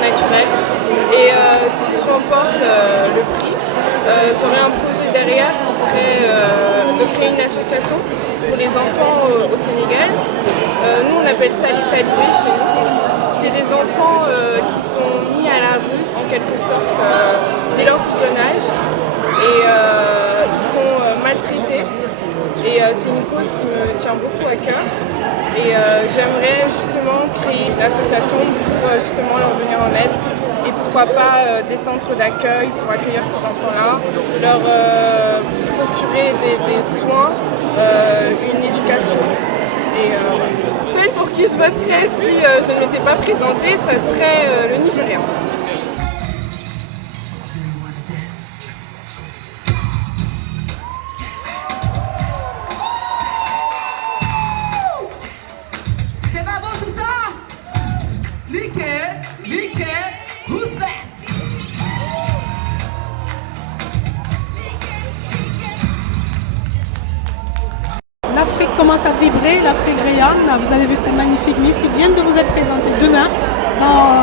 naturel. Et si je remporte le prix, j'aurai un projet derrière qui serait de créer une association pour les enfants au Sénégal. Nous on appelle ça les talibés chez nous. C'est des enfants qui sont mis à la rue en quelque sorte dès leur plus jeune âge et ils sont maltraités. Et c'est une cause qui me tient beaucoup à cœur et j'aimerais justement créer une association pour justement leur venir en aide et pourquoi pas des centres d'accueil pour accueillir ces enfants-là, leur procurer des soins, une éducation. Et celle pour qui je voterais si je ne m'étais pas présentée, ça serait le Nigeria. L'Afrique commence à vibrer, l'Afrique rayonne. Vous avez vu cette magnifique Miss qui vient de vous être présentée demain.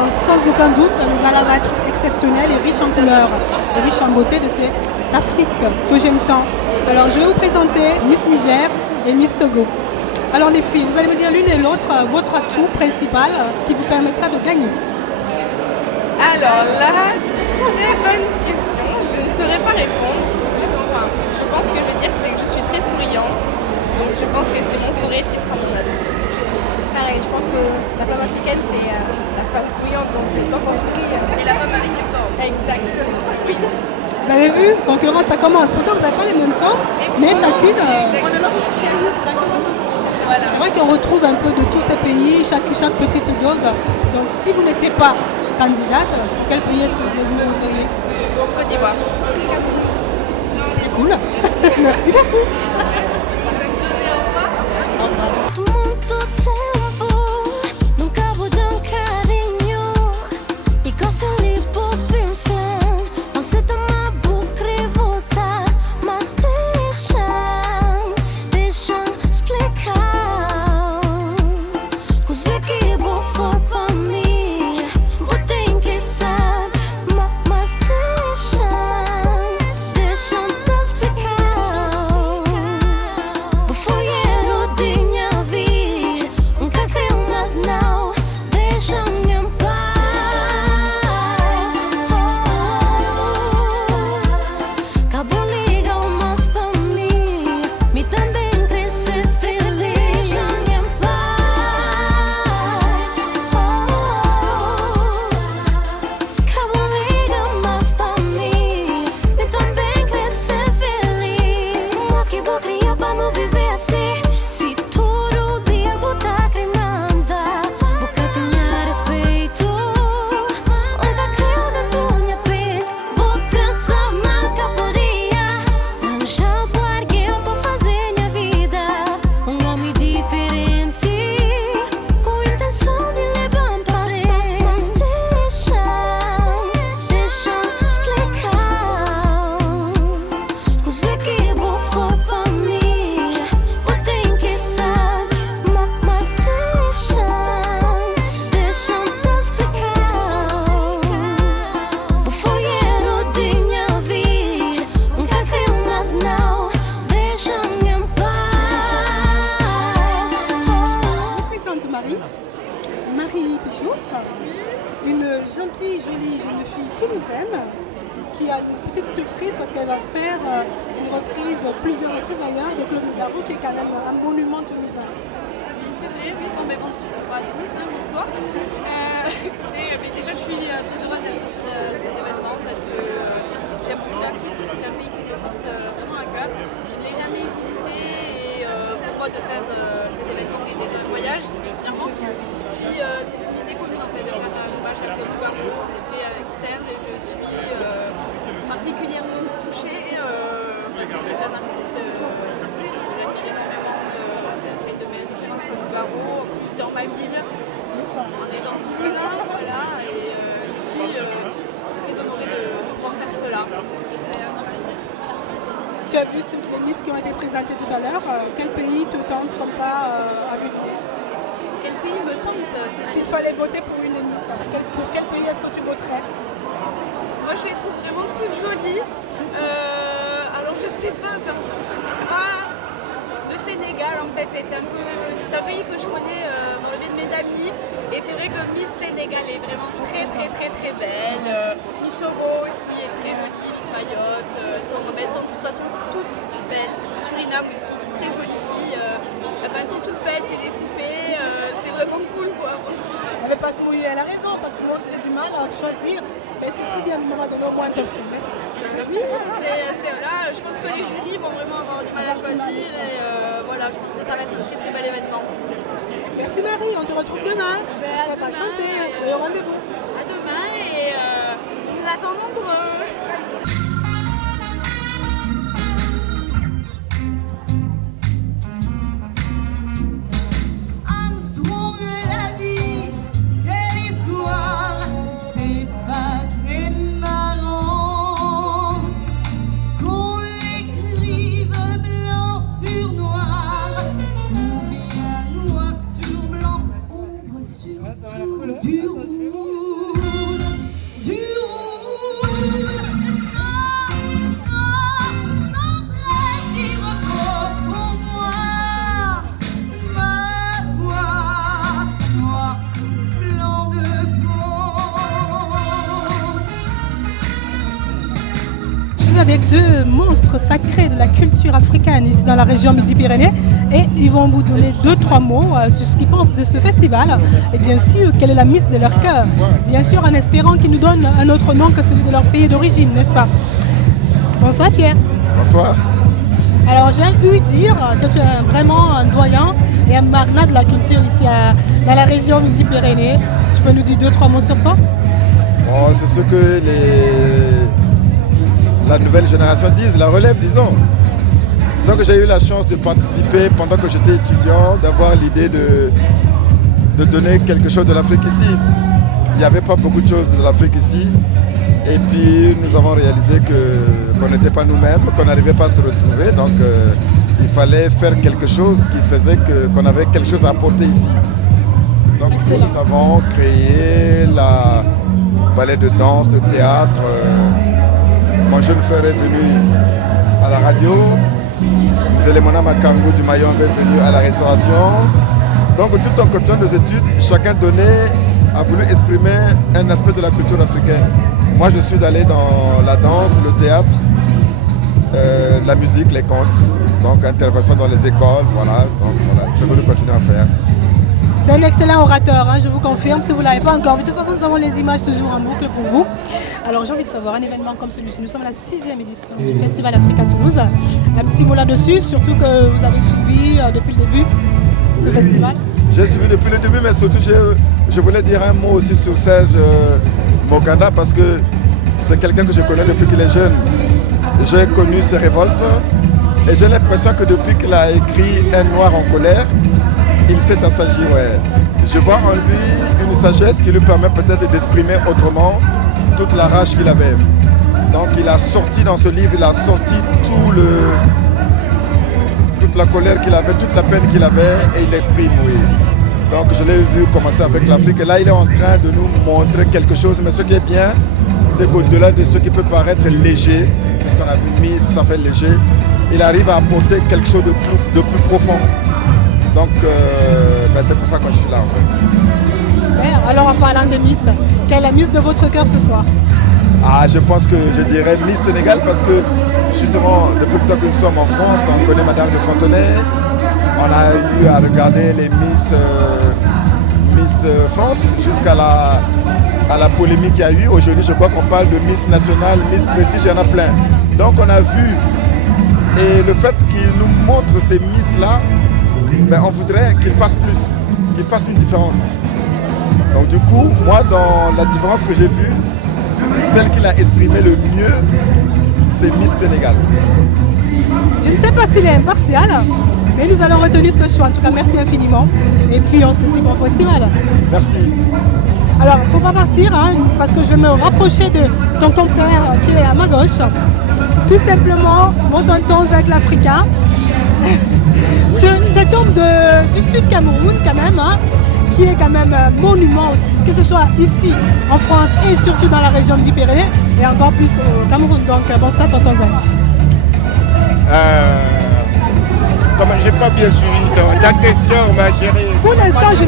Sans aucun doute, le gala va être exceptionnel et riche en couleurs, et riche en beauté de cette Afrique que j'aime tant. Alors je vais vous présenter Miss Niger et Miss Togo. Alors les filles, vous allez me dire l'une et l'autre votre atout principal qui vous permettra de gagner. Alors là, très bonne question. Je ne saurais pas répondre. Enfin, je pense que je vais dire c'est que je suis très souriante. Donc je pense que c'est mon sourire qui sera mon atout. Pareil, je pense que la femme africaine c'est la femme souriante, donc tant qu'on sourit. Et la femme avec des formes. Exactement. Oui. Vous avez vu, concurrence ça commence. Pourtant vous n'avez pas les mêmes formes, mais chacune... On a notre style. Voilà. C'est vrai qu'on retrouve un peu de tous ces pays, chaque petite dose. Donc si vous n'étiez pas candidate, quel pays est-ce que vous voteriez? Côte d'Ivoire. C'est cool. Merci beaucoup. Muito tempo num cabo de carinho e consegui por bem flan. Você também querer voltar, mas deixa explicar. Coisa que bom foi pra mim, vou ter que saber, mas deixa explicar. Foi une gentille, jolie jeune fille tunisienne qui a une petite surprise parce qu'elle va faire une reprise, plusieurs reprises d'ailleurs, de Claude Nougaro qui est quand même un monument tunisien. Oui, c'est vrai, oui. Bon, mais bonsoir à tous, bonsoir. Mais déjà, je suis très heureuse d'être sur cet événement parce que j'aime beaucoup l'Afrique, c'est un pays qui me porte vraiment à cœur. Je ne l'ai jamais visité et pour moi de faire cet événement est déjà un voyage, clairement. Puis c'est une idée commune en fait de faire un hommage à Claude Nougaro, en effet avec Steph, et je suis particulièrement touchée parce que c'est un artiste que j'admire énormément. C'est une de mes références à Nougaro, en plus dans ma ville, on est dans Toulouse, voilà, et je suis très honorée de pouvoir faire cela. C'est un grand plaisir. Tu as vu toutes les listes qui ont été présentées tout à l'heure. Quel pays te tente comme ça à venir? Quel pays me tente? S'il fallait voter pour une Miss, pour quel pays est-ce que tu pays. Alors je sais pas, enfin, moi, le Sénégal en fait c'est un pays que je connais dans le biais de mes amis. Et c'est vrai que Miss Sénégal est vraiment très belle. Miss Togo aussi est très jolie, Miss Mayotte, elles sont de toute façon toutes belles. Suriname aussi, très jolie fille. Enfin elles sont toutes belles, c'est des poupées, c'est vraiment cool quoi. On ne veut pas se mouiller, elle a raison, parce que moi aussi j'ai du mal à choisir. Et c'est très bien, à un moment donné, au moins top 5. Merci. Là, je pense que les jurys vont vraiment avoir du mal à choisir. Et voilà, je pense que ça va être un très bel événement. Merci Marie, on te retrouve demain. Parce que tu as chanté, et au rendez-vous. À demain et nous attendons nombreux. Avec deux monstres sacrés de la culture africaine ici dans la région Midi-Pyrénées et ils vont vous donner 2-3 mots sur ce qu'ils pensent de ce festival et bien sûr quelle est la Miss de leur cœur, bien sûr en espérant qu'ils nous donnent un autre nom que celui de leur pays d'origine, n'est-ce pas? Bonsoir Pierre. Bonsoir. Alors j'ai eu dire que tu es vraiment un doyen et un magnat de la culture ici dans la région Midi-Pyrénées. Tu peux nous dire 2-3 mots sur toi? Bon, c'est ce que la nouvelle génération disent, la relève, disons. Disons que j'ai eu la chance de participer pendant que j'étais étudiant, d'avoir l'idée de donner quelque chose de l'Afrique ici. Il n'y avait pas beaucoup de choses de l'Afrique ici. Et puis nous avons réalisé qu'on n'était pas nous-mêmes, qu'on n'arrivait pas à se retrouver. Donc il fallait faire quelque chose qui faisait qu'on avait quelque chose à apporter ici. Donc excellent. Nous avons créé la ballet de danse, de théâtre. Mon jeune frère est venu à la radio, Zélémona Makango du Mayon est venu à la restauration. Donc tout en continuant nos études, chacun a voulu exprimer un aspect de la culture africaine. Moi je suis allé dans la danse, le théâtre, la musique, les contes, donc intervention dans les écoles, voilà. Donc voilà, c'est ce que nous continuons à faire. C'est un excellent orateur, hein, je vous confirme, si vous ne l'avez pas encore vu. De toute façon, nous avons les images toujours en boucle pour vous. Alors j'ai envie de savoir, un événement comme celui-ci, nous sommes à la 6e édition du Festival Africa Toulouse. Un petit mot là-dessus, surtout que vous avez suivi depuis le début ce festival. J'ai suivi depuis le début, mais surtout je voulais dire un mot aussi sur Serge Moganda parce que c'est quelqu'un que je connais depuis qu'il est jeune. J'ai connu ses révoltes et j'ai l'impression que depuis qu'il a écrit Un Noir en colère, il s'est assagi, ouais. Je vois en lui une sagesse qui lui permet peut-être d'exprimer autrement toute la rage qu'il avait. Donc il a sorti dans ce livre, il a sorti toute la colère qu'il avait, toute la peine qu'il avait et il l'exprime, oui. Donc je l'ai vu commencer avec l'Afrique et là il est en train de nous montrer quelque chose. Mais ce qui est bien, c'est qu'au-delà de ce qui peut paraître léger, puisqu'on a vu Miss, ça fait léger, il arrive à apporter quelque chose de plus profond. Donc c'est pour ça que je suis là en fait. Super. Alors en parlant de Miss, quelle est la Miss de votre cœur ce soir? Je pense que je dirais Miss Sénégal parce que justement depuis le temps que nous sommes en France, on connaît Madame de Fontenay, on a eu à regarder les Miss France jusqu'à la polémique qu'il y a eu. Aujourd'hui je crois qu'on parle de Miss Nationale, Miss Prestige, il y en a plein. Donc on a vu et le fait qu'ils nous montrent ces Miss là, on voudrait qu'ils fassent plus, qu'ils fassent une différence. Donc du coup, moi dans la différence que j'ai vue, celle qu'il a exprimée le mieux, c'est Miss Sénégal. Je ne sais pas s'il est impartial, mais nous allons retenir ce choix. En tout cas, merci infiniment. Et puis on se dit bon festival. Merci. Alors, il ne faut pas partir, hein, parce que je vais me rapprocher de ton compère qui est à ma gauche. Tout simplement, mon tonton Zach l'Africain. Cet homme du sud Cameroun, quand même, hein, qui est quand même un monument aussi, que ce soit ici en France et surtout dans la région du Pyrénées et encore plus au Cameroun. Donc bonsoir tonton Zen. Comment j'ai pas bien suivi ta question, ma chérie. Pour l'instant, je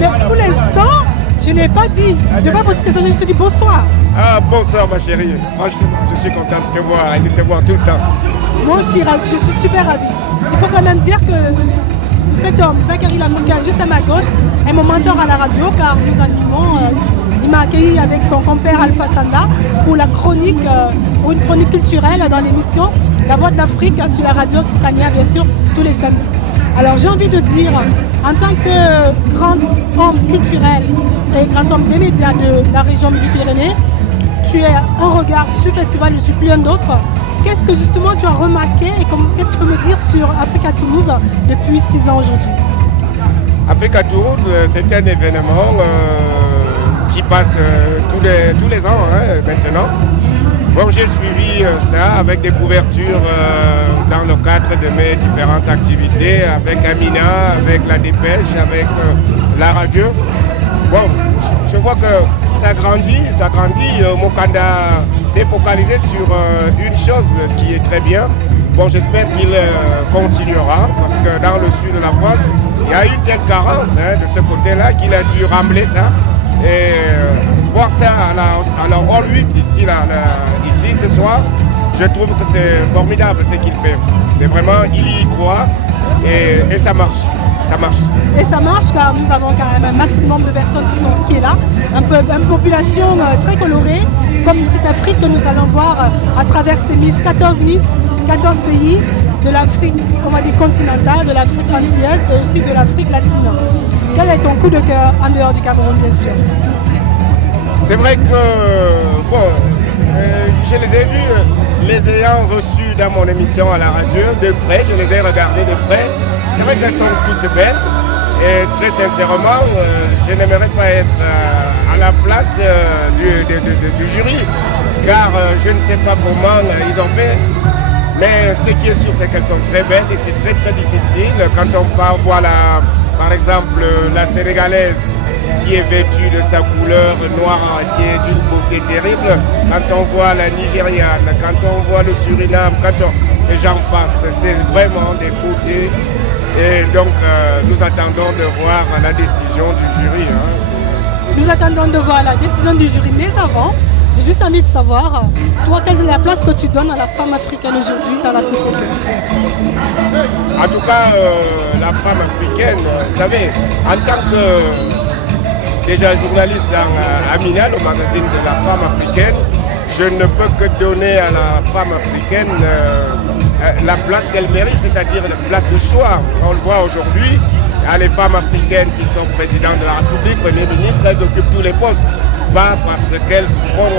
n'ai pas dit. Je n'ai pas posé de question, je te dis bonsoir. Ah, bonsoir, ma chérie. Franchement, je suis content de te voir et de te voir tout le temps. Moi aussi, je suis super ravie. Il faut quand même dire que cet homme, Zachary l'Africain, juste à ma gauche, est mon mentor à la radio car nous animons. Il m'a accueilli avec son compère Alpha Sanda pour une chronique culturelle dans l'émission La Voix de l'Afrique sur la radio Occitania, bien sûr, tous les samedis. Alors j'ai envie de dire, en tant que grand homme culturel et grand homme des médias de la région du Pyrénées, tu es en regard sur ce festival et sur plein d'autres. Qu'est-ce que justement tu as remarqué et qu'est-ce que tu peux me dire sur Africa Toulouse depuis 6 ans aujourd'hui? Africa Toulouse, c'est un événement qui passe tous les ans maintenant. Bon, j'ai suivi ça avec des couvertures dans le cadre de mes différentes activités, avec Amina, avec la Dépêche, avec la radio. Bon, je vois que ça grandit. Mokanda s'est focalisé sur une chose qui est très bien. Bon, j'espère qu'il continuera parce que dans le sud de la France, il y a une telle carence de ce côté-là qu'il a dû ramener ça. Et voir ça à la Hall 8 ici ce soir, je trouve que c'est formidable ce qu'il fait. C'est vraiment, il y croit et ça marche. Ça marche. Et ça marche car nous avons quand même un maximum de personnes qui est là, une population très colorée, comme cette Afrique que nous allons voir à travers ces 14 pays de l'Afrique, on va dire continentale, de l'Afrique antillaise et aussi de l'Afrique latine. Quel est ton coup de cœur en dehors du Cameroun, bien sûr? C'est vrai que, bon, je les ai vus, les ayant reçus dans mon émission à la radio de près, je les ai regardés de près. C'est vrai qu'elles sont toutes belles et très sincèrement, je n'aimerais pas être à la place du jury car je ne sais pas comment ils ont fait. Mais ce qui est sûr, c'est qu'elles sont très belles et c'est très très difficile. Quand on voit par exemple la Sénégalaise qui est vêtue de sa couleur noire, qui est d'une beauté terrible, quand on voit la Nigériane, quand on voit le Suriname, et j'en passe, c'est vraiment des beautés. Et donc nous attendons de voir la décision du jury. Nous attendons de voir la décision du jury, mais avant, j'ai juste envie de savoir, toi, quelle est la place que tu donnes à la femme africaine aujourd'hui dans la société? En tout cas, la femme africaine, vous savez, en tant que déjà journaliste dans Amina, le magazine de la femme africaine, je ne peux que donner à la femme africaine la place qu'elle mérite, c'est-à-dire la place de choix. On le voit aujourd'hui, il y a les femmes africaines qui sont présidentes de la République, premières ministres, elles occupent tous les postes. Pas parce qu'elles font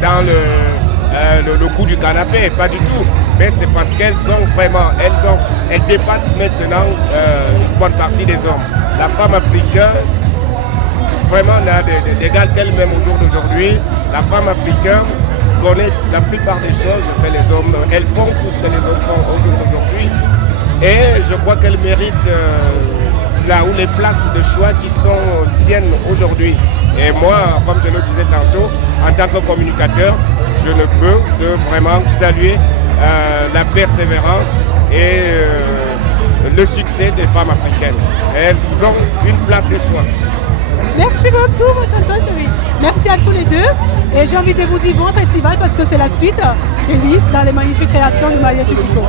dans le coup du canapé, pas du tout. Mais c'est parce qu'elles sont vraiment, elles dépassent maintenant une bonne partie des hommes. La femme africaine, vraiment n'a d'égal qu'elle-même au jour d'aujourd'hui. La femme africaine connaît la plupart des choses que les hommes, elles font tout ce que les hommes font au jour d'aujourd'hui. Et je crois qu'elles méritent là où les places de choix qui sont siennes aujourd'hui. Et moi, comme je le disais tantôt, en tant que communicateur, je ne peux que vraiment saluer la persévérance et le succès des femmes africaines. Elles ont une place de choix. Merci beaucoup, mon tonton chéri. Merci à tous les deux. Et j'ai envie de vous dire bon festival parce que c'est la suite des listes dans les magnifiques créations de Maria Tutiko.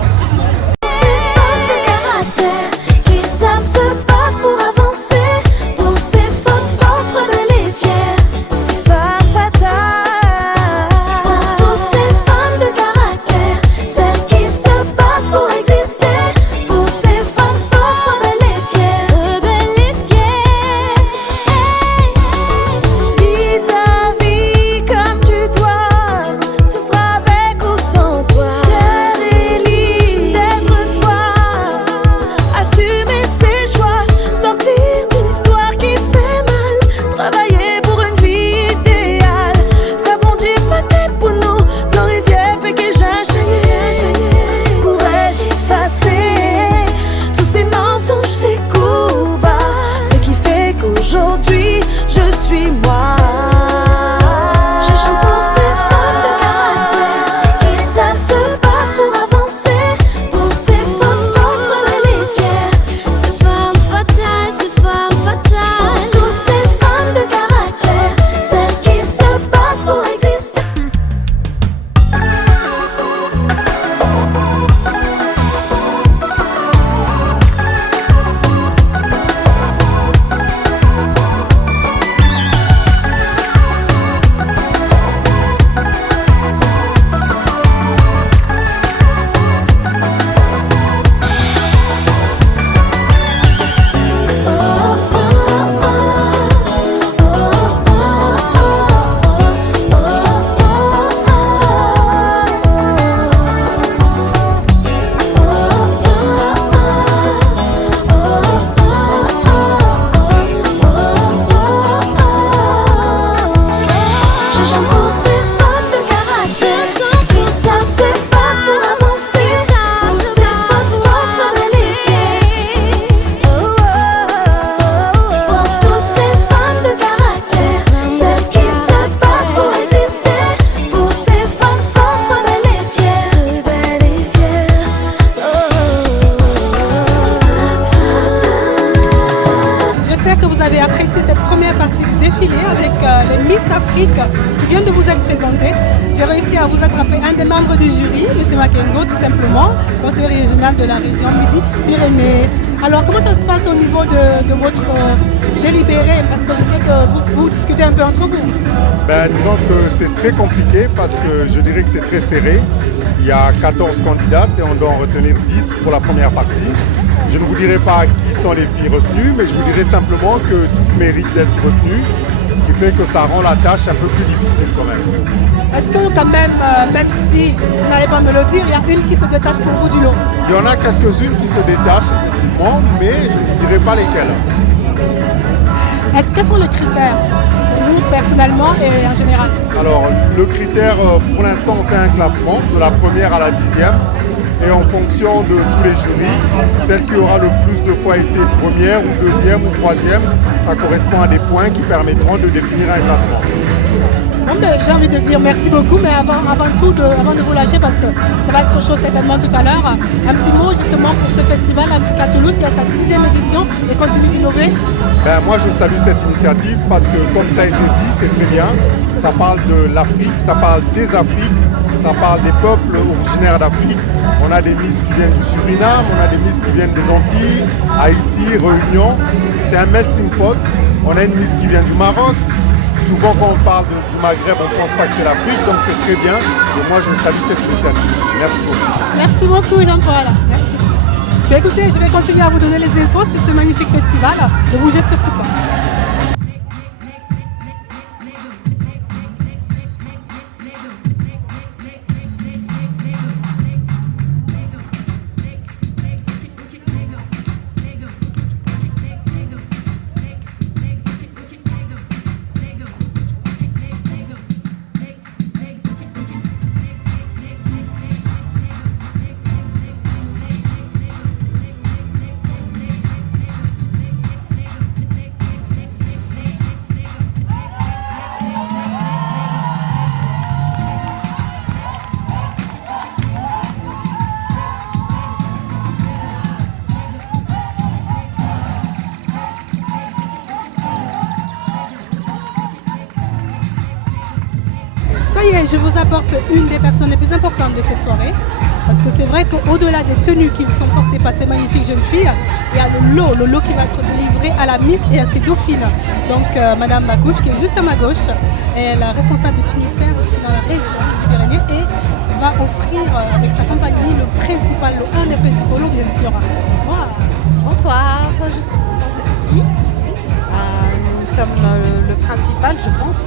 Qui savent se battre pour avancer, pour ces femmes fortes, rebelles et fières, ces femmes fatales, pour toutes ces femmes de caractère, celles qui se battent pour exister, pour ces femmes fortes, rebelles et fières, vis ta vie comme tu dois, ce sera avec ou sans toi, fière et libre d'être toi. Assumer ses choix, vous attrapez un des membres du jury, M. Makengo, tout simplement, conseiller régional de la région Midi-Pyrénées. Alors, comment ça se passe au niveau de votre délibéré? Parce que je sais que vous discutez un peu entre vous. Ben, disons que c'est très compliqué parce que je dirais que c'est très serré. Il y a 14 candidates et on doit en retenir 10 pour la première partie. Je ne vous dirai pas qui sont les filles retenues, mais je vous dirai simplement que toutes méritent d'être retenues, ce qui fait que ça rend la tâche un peu plus difficile quand même. Est-ce que quand même, même si vous n'allez pas me le dire, il y a une qui se détache pour vous du lot? Il y en a quelques-unes qui se détachent effectivement, mais je ne vous dirai pas lesquelles. Quels sont les critères, vous personnellement et en général? Alors, le critère, pour l'instant, on fait un classement de la première à la 10e. Et en fonction de tous les jurys, celle qui aura le plus de fois été première ou deuxième ou troisième, ça correspond à des points qui permettront de définir un classement. J'ai envie de dire merci beaucoup, mais avant de vous lâcher, parce que ça va être chaud certainement tout à l'heure, un petit mot justement pour ce festival Africa Toulouse qui a sa 6e édition et continue d'innover. Moi je salue cette initiative parce que comme ça a été dit, c'est très bien. Ça parle de l'Afrique, ça parle des Afriques, ça parle des peuples originaires d'Afrique. On a des Miss qui viennent du Suriname, on a des Miss qui viennent des Antilles, Haïti, Réunion. C'est un melting pot. On a une Miss qui vient du Maroc. Souvent quand on parle du Maghreb, on ne pense pas que c'est l'Afrique, donc c'est très bien. Et moi je salue cette initiative. Merci beaucoup. Merci beaucoup Jean-Paul. Merci. Mais écoutez, je vais continuer à vous donner les infos sur ce magnifique festival. Ne bougez surtout pas. Ça y est, je vous apporte une des personnes les plus importantes de cette soirée. Parce que c'est vrai qu'au-delà des tenues qui sont portées par ces magnifiques jeunes filles, il y a le lot qui va être délivré à la Miss et à ses dauphines. Donc Madame Bakouche, qui est juste à ma gauche, est la responsable de Tunisien ici dans la région du Pyrénées et va offrir avec sa compagnie le principal lot, un des principaux lots bien sûr. Bonsoir. Bonsoir, je suis ici. Nous sommes le principal, je pense,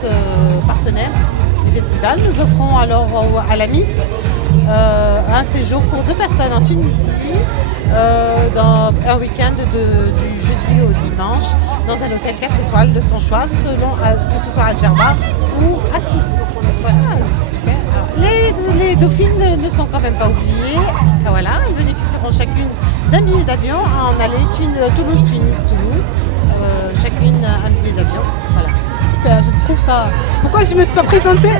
partenaire du festival. Nous offrons alors à la Miss un séjour pour 2 personnes en Tunisie, dans un week-end du jeudi au dimanche, dans un hôtel 4 étoiles de son choix, selon que ce soit à Djerba ou à Sousse. Voilà, c'est super. Les dauphines ne sont quand même pas oubliées. Voilà, elles bénéficieront chacune d'un billet d'avion en aller Toulouse-Tunis-Toulouse. Chacune un billet d'avion. Voilà. Super, je trouve ça. Pourquoi je ne me suis pas présentée?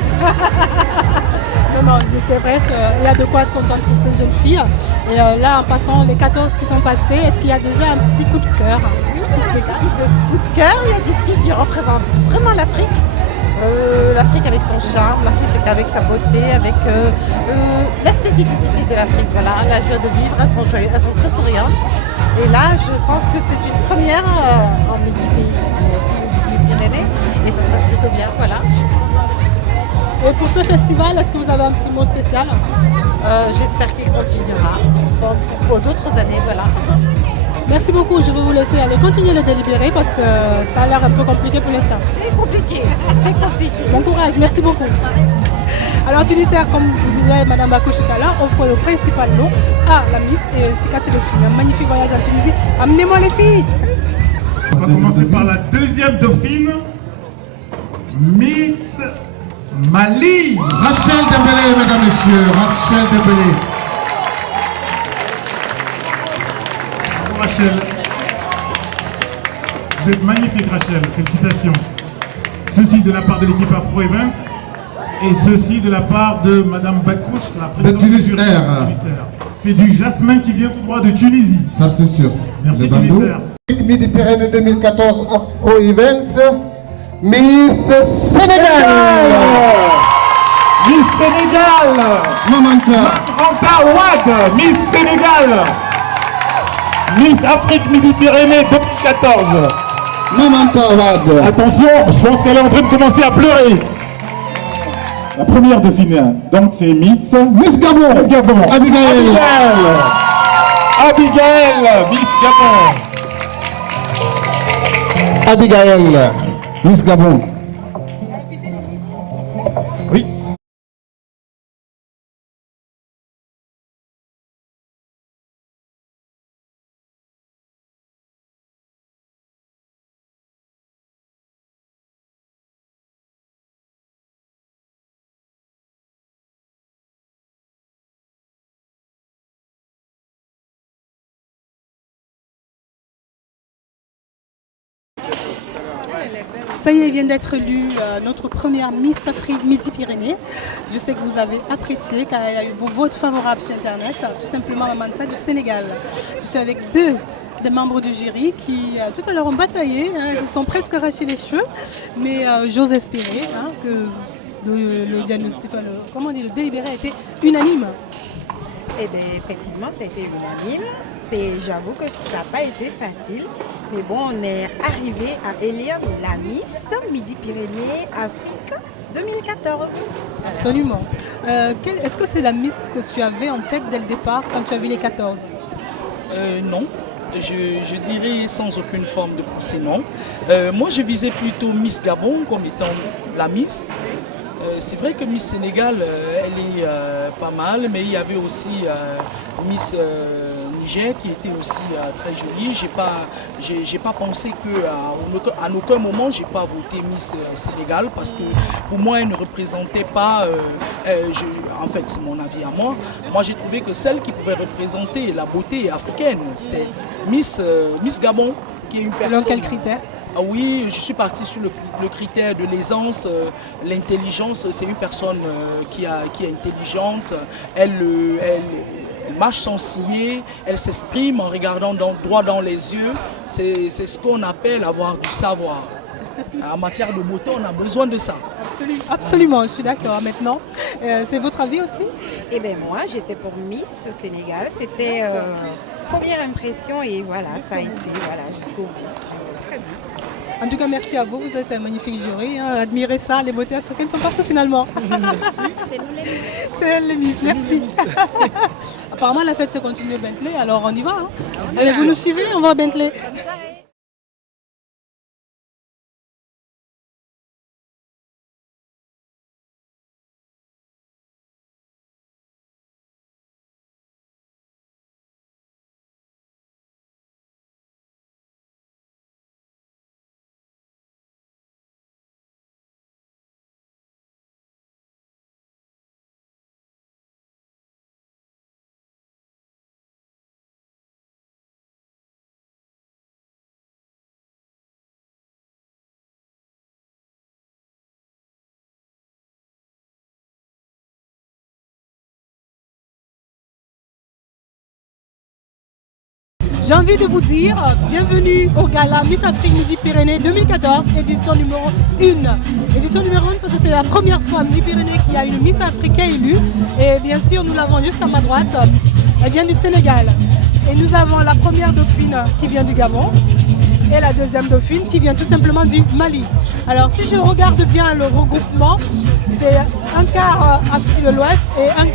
Non, c'est vrai qu'il y a de quoi être contente pour ces jeunes filles. Et là, en passant les 14 qui sont passées, est-ce qu'il y a déjà un petit coup de cœur qui se dégage? Un petit coup de cœur, il y a des filles qui représentent vraiment l'Afrique. L'Afrique avec son charme, l'Afrique avec sa beauté, avec la spécificité de l'Afrique. Voilà, la joie de vivre, elles sont joyeuses, elles sont très souriantes. Et là, je pense que c'est une première en Midi-Pyrénées et ça se passe plutôt bien. Voilà. Et pour ce festival, est-ce que vous avez un petit mot spécial? J'espère qu'il continuera pour d'autres années. Voilà. Merci beaucoup, je vais vous laisser aller continuer le délibéré parce que ça a l'air un peu compliqué pour l'instant. C'est compliqué, c'est compliqué. Bon courage, merci beaucoup. Alors Tunisien, comme vous disait Madame Bakouche tout à l'heure, offre le principal lot à la Miss et ainsi qu'à ses dauphines. Un magnifique voyage en Tunisie. Amenez-moi les filles. On va commencer par la deuxième dauphine, Miss Mali. Rachel Dembélé, mesdames, messieurs, Rachel Dembélé. Rachel, vous êtes magnifique Rachel, félicitations. Ceci de la part de l'équipe Afro Event et ceci de la part de Madame Bakouche, la présidente du jury. C'est du jasmin qui vient tout droit de Tunisie. Ça c'est sûr. Merci Tunisaire. Midi-Pyrénées 2014 Afro Events, Miss Sénégal. Miss Sénégal. Mamanta Wade, Miss Sénégal. Miss Afrique Midi-Pyrénées 2014. Mamanta Wade. Attention, je pense qu'elle est en train de commencer à pleurer. La première dauphine, donc c'est Miss Gabon. Miss Gabon. Abigail. Abigail, Miss Gabon. Abigail, Miss Gabon. Oui. Ça y est, vient d'être élue notre première Miss Afrique Midi-Pyrénées. Je sais que vous avez apprécié car il y a eu vos votes favorables sur Internet, tout simplement Mamanta du Sénégal. Je suis avec deux des membres du jury qui tout à l'heure ont bataillé, ils sont presque arrachés les cheveux, mais j'ose espérer que le diagnostic, le délibéré a été unanime. Eh bien, effectivement, ça a été unanime. J'avoue que ça n'a pas été facile. Mais bon, on est arrivé à élire la Miss Midi-Pyrénées Afrique 2014. Voilà. Absolument. Est-ce que c'est la Miss que tu avais en tête dès le départ quand tu as vu les 14 ? Non. Je dirais sans aucune forme de poussée, non. Moi, je visais plutôt Miss Gabon comme étant la Miss. C'est vrai que Miss Sénégal, elle est pas mal, mais il y avait aussi Miss Niger qui était aussi très jolie. J'ai pas pensé qu'à aucun moment j'ai pas voté Miss Sénégal parce que pour moi elle ne représentait pas, en fait c'est mon avis à moi, j'ai trouvé que celle qui pouvait représenter la beauté africaine, c'est Miss Gabon, qui est une personne... Selon quels critères ? Ah oui, je suis parti sur le critère de l'aisance, l'intelligence. C'est une personne qui est intelligente, elle marche sans ciller, elle s'exprime en regardant droit dans les yeux. C'est ce qu'on appelle avoir du savoir. En matière de beauté, on a besoin de ça. Absolument, je suis d'accord. Maintenant, c'est votre avis aussi ? Eh bien moi, j'étais pour Miss Sénégal. C'était première impression et voilà, ça a été jusqu'au bout. Très bien. En tout cas, merci à vous. Vous êtes un magnifique jury. Admirez ça, les beautés africaines sont partout finalement. Merci. C'est nous les Miss. C'est elle les Miss, merci. Apparemment, la fête se continue à Bentley, alors on y va. Allez, vous nous suivez, on va à Bentley. J'ai envie de vous dire, bienvenue au gala Miss Afrique Midi-Pyrénées 2014, édition numéro 1. Édition numéro 1 parce que c'est la première fois Midi-Pyrénées qu'il y a une Miss africaine élue. Et bien sûr, nous l'avons juste à ma droite. Elle vient du Sénégal. Et nous avons la première dauphine qui vient du Gabon. Et la deuxième dauphine qui vient tout simplement du Mali. Alors si je regarde bien le regroupement, c'est un quart Afrique de l'Ouest et un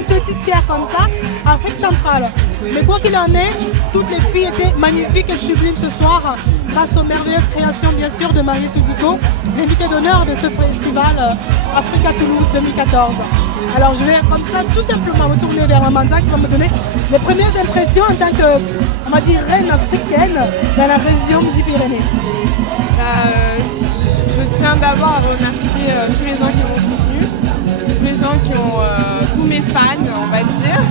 petit tiers comme ça, Afrique centrale. Mais quoi qu'il en est, toutes les filles étaient magnifiques et sublimes ce soir, grâce aux merveilleuses créations bien sûr de Marie Toudico, l'invité d'honneur de ce festival Africa Toulouse 2014. Alors je vais comme ça tout simplement me tourner vers Mamanta qui va me donner les premières impressions en tant que, on va dire, reine africaine dans la région Midi-Pyrénées. Je tiens d'abord à remercier tous les gens qui m'ont soutenu, tous les gens qui ont, tous mes fans on va dire.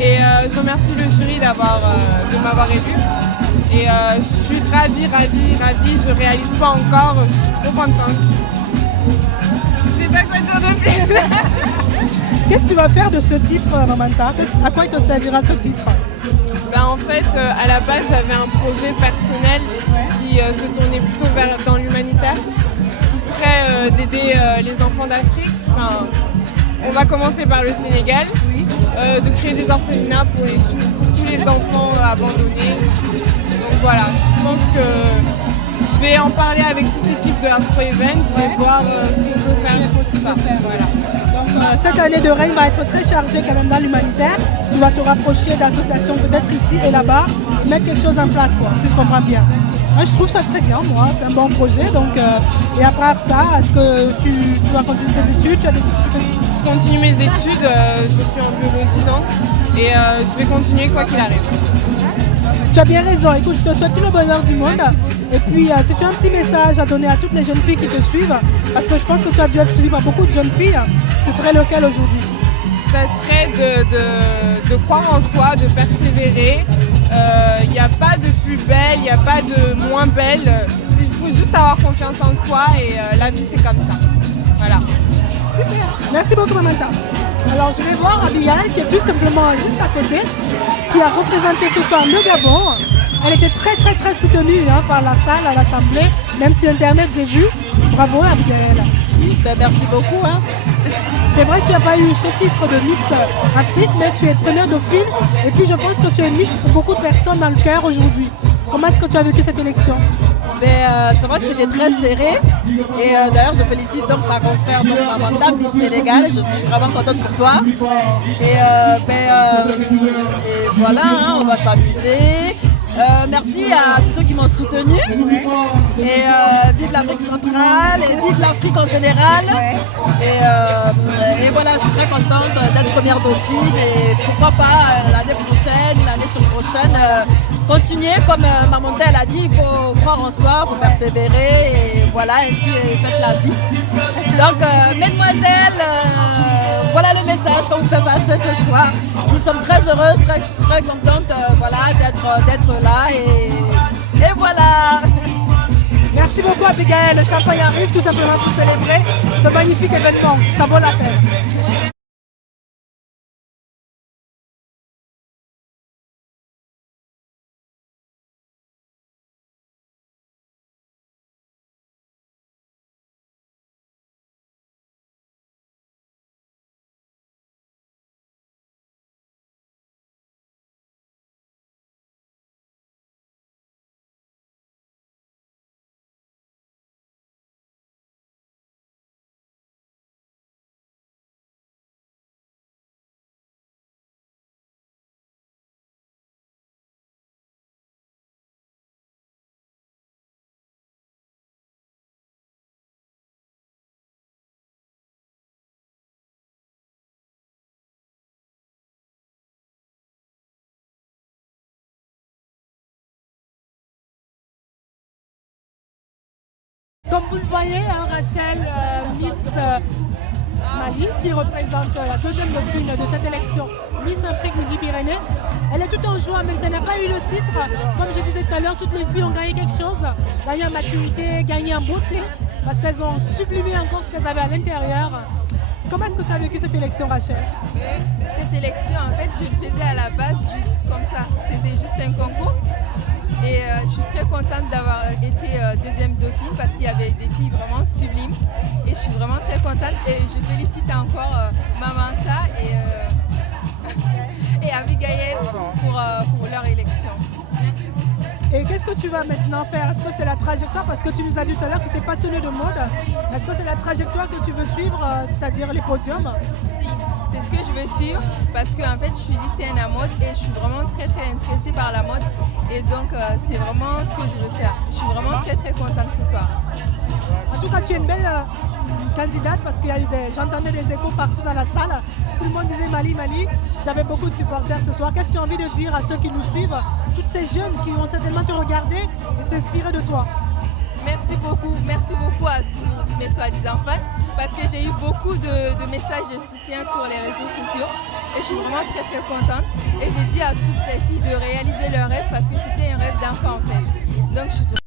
Et je remercie le jury de m'avoir élu. Et je suis ravie, je réalise pas encore, je suis trop contente. Je sais pas quoi dire de plus. Qu'est-ce que tu vas faire de ce titre, Mamanta? À quoi il te servira ce titre? En fait, à la base, j'avais un projet personnel qui se tournait plutôt dans l'humanitaire, qui serait d'aider les enfants d'Afrique, va commencer par le Sénégal, de créer des orphelinats pour tous les enfants abandonnés. Donc voilà, je pense que je vais en parler avec toute l'équipe de Afro Events et voir ce qu'on peut faire pour tout ça. Voilà. Donc, cette année de Rennes va être très chargée quand même dans l'humanitaire. Tu vas te rapprocher d'associations peut-être ici et là-bas, mettre quelque chose en place, quoi, si je comprends bien. Moi, je trouve ça très bien, moi, c'est un bon projet. Donc, et après ça, est-ce que tu vas continuer tes études? Je continue mes études, je suis en biologie donc, et je vais continuer quoi qu'il arrive. Tu as bien raison, écoute, je te souhaite tout le bonheur du monde. Et puis, si tu as un petit message à donner à toutes les jeunes filles qui te suivent, parce que je pense que tu as dû être suivie par beaucoup de jeunes filles, ce serait lequel aujourd'hui? Ça serait de croire en soi, de persévérer. Il n'y a pas de plus belle, il n'y a pas de moins belle. Il faut juste avoir confiance en soi et la vie c'est comme ça. Voilà. Super. Merci beaucoup Mamanta. Alors je vais voir Abigail qui est tout simplement juste à côté, qui a représenté ce soir le Gabon. Elle était très soutenue par la salle à l'Assemblée, même sur Internet j'ai vu. Bravo Abigail. Merci beaucoup. C'est vrai que tu n'as pas eu ce titre de Miss Afrique, mais tu es première dauphine. Et puis je pense que tu es Miss pour beaucoup de personnes dans le cœur aujourd'hui. Comment est-ce que tu as vécu cette élection? C'est vrai que c'était très serré. Et d'ailleurs, je félicite donc ma confrère, Mamanta, Miss Sénégal. Je suis vraiment contente pour toi. Et voilà, on va s'amuser. Merci à tous ceux qui m'ont soutenu. Et vive l'Afrique centrale et vive l'Afrique en général. Et voilà, je suis très contente d'être première dauphine. Et pourquoi pas l'année prochaine, l'année prochaine, continuer comme Mamanta elle a dit, il faut croire en soi, il faut persévérer. Et voilà, ainsi faites la vie. Donc, mesdemoiselles, voilà le message qu'on vous fait passer ce soir. Nous sommes très heureuses, très contentes d'être là et voilà. Merci beaucoup Abigail, le champagne arrive tout simplement pour célébrer ce magnifique événement, ça vaut la peine. Comme vous le voyez, Rachel, Miss Mali, qui représente la deuxième dauphine de cette élection, Miss Afrique Midi-Pyrénées, elle est toute en joie, même si elle n'a pas eu le titre. Comme je disais tout à l'heure, toutes les filles ont gagné quelque chose, gagné en maturité, gagné en beauté, parce qu'elles ont sublimé encore ce qu'elles avaient à l'intérieur. Comment est-ce que tu as vécu cette élection, Rachel? Cette élection, en fait, je le faisais à la base juste comme ça. C'était juste un concours. Et je suis très contente d'avoir été deuxième dauphine parce qu'il y avait des filles vraiment sublimes. Et je suis vraiment très contente. Et je félicite encore Mamanta et Abigail pour leur élection. Merci. Et qu'est-ce que tu vas maintenant faire? Est-ce que c'est la trajectoire? Parce que tu nous as dit tout à l'heure que tu étais passionnée de mode. Est-ce que c'est la trajectoire que tu veux suivre, c'est-à-dire les podiums? Si, c'est ce que je veux suivre parce que en fait, je suis lycéenne à mode et je suis vraiment très intéressée par la mode. Et donc, c'est vraiment ce que je veux faire. Je suis vraiment très contente ce soir. En tout cas, tu es une belle candidate parce qu'il y a eu j'entendais des échos partout dans la salle. Tout le monde disait Mali, Mali. Tu avais beaucoup de supporters ce soir. Qu'est-ce que tu as envie de dire à ceux qui nous suivent, toutes ces jeunes qui vont certainement te regarder et s'inspirer de toi? Merci beaucoup à tous mes soi-disant fans parce que j'ai eu beaucoup de messages de soutien sur les réseaux sociaux et je suis vraiment très contente. Et j'ai dit à toutes les filles de réaliser leur rêve parce que c'était un rêve d'enfant en fait. Donc je suis